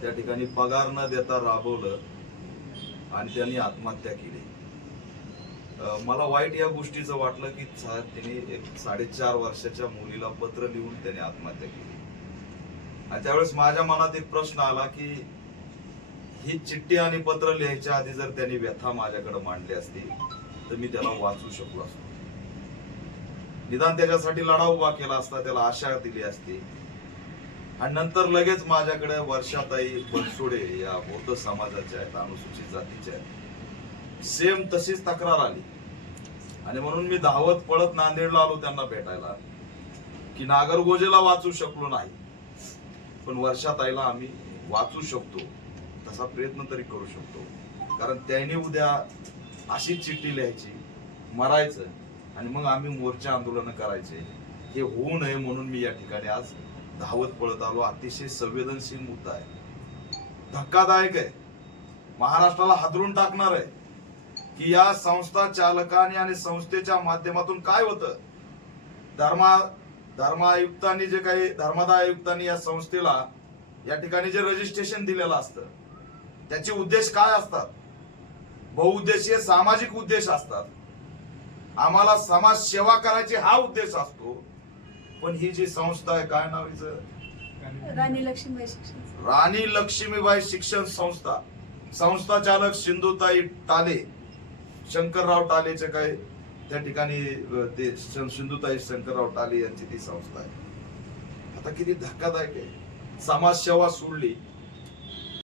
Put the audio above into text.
त्या ठिकाणी पगार न देता राबवलं आणि त्यांनी आत्महत्या केली. मला वाईट या गोष्टीचं वाटलं की तिने एक साडेचार वर्षाच्या मुलीला पत्र लिहून त्याने आत्महत्या केली. आणि त्यावेळेस माझ्या मनात एक प्रश्न आला की ही चिठ्ठी आणि पत्र लिहायच्या आधी जर त्यांनी व्यथा माझ्याकडे मांडली असती तर मी त्याला वाचू शकलो असतो. निदान त्याच्यासाठी लढा उभा केला असता त्याला आशा दिली असती आणि नंतर लगेच माझ्याकडे वर्षाताई बनसोडे या बौद्ध समाजाच्या आहेत अनुसूचित जातीच्या आहेत. सेम तशीच तक्रार आली. आणि म्हणून मी धावत पळत नांदेडला आलो त्यांना भेटायला. की नागरगोजेला वाचू शकलो नाही. पण वर्षाताईला आम्ही वाचू शकतो. तसा प्रयत्न तरी करू शकतो. कारण त्यांनी उद्या अशी चिठ्ठी लिहायची मरायचं आणि मग आम्ही मोर्चा आंदोलन करायचे. हे होऊ नये म्हणून मी या ठिकाणी आज धावत पळत आलो. अतिशय संवेदनशील मुद्दा आहे. धक्कादायक आहे. महाराष्ट्राला हादरून टाकणार आहे. की या संस्था चालकांनी आणि संस्थेच्या माध्यमातून काय होतं? धर्मा धर्मायुक्तांनी जे काही धर्मादाय आयुक्तांनी या संस्थेला या ठिकाणी जे रजिस्ट्रेशन दिलेलं असतं त्याचे उद्देश काय असतात? बहुउद्देशीय सामाजिक उद्देश असतात. आम्हाला समाज सेवा करायची हा उद्देश असतो. पण ही जी संस्था आहे काय नाव हिचं? राणी लक्ष्मीबाई शिक्षण राणी लक्ष्मीबाई शिक्षण संस्था. संस्था चालक सिंधुताई टाले शंकरराव टालेचे काय? त्या ठिकाणी ते सिंधुताई शंकरराव टाले यांची ती संस्था आहे. आता किती धक्कादायक आहे. समाजसेवा सोडली.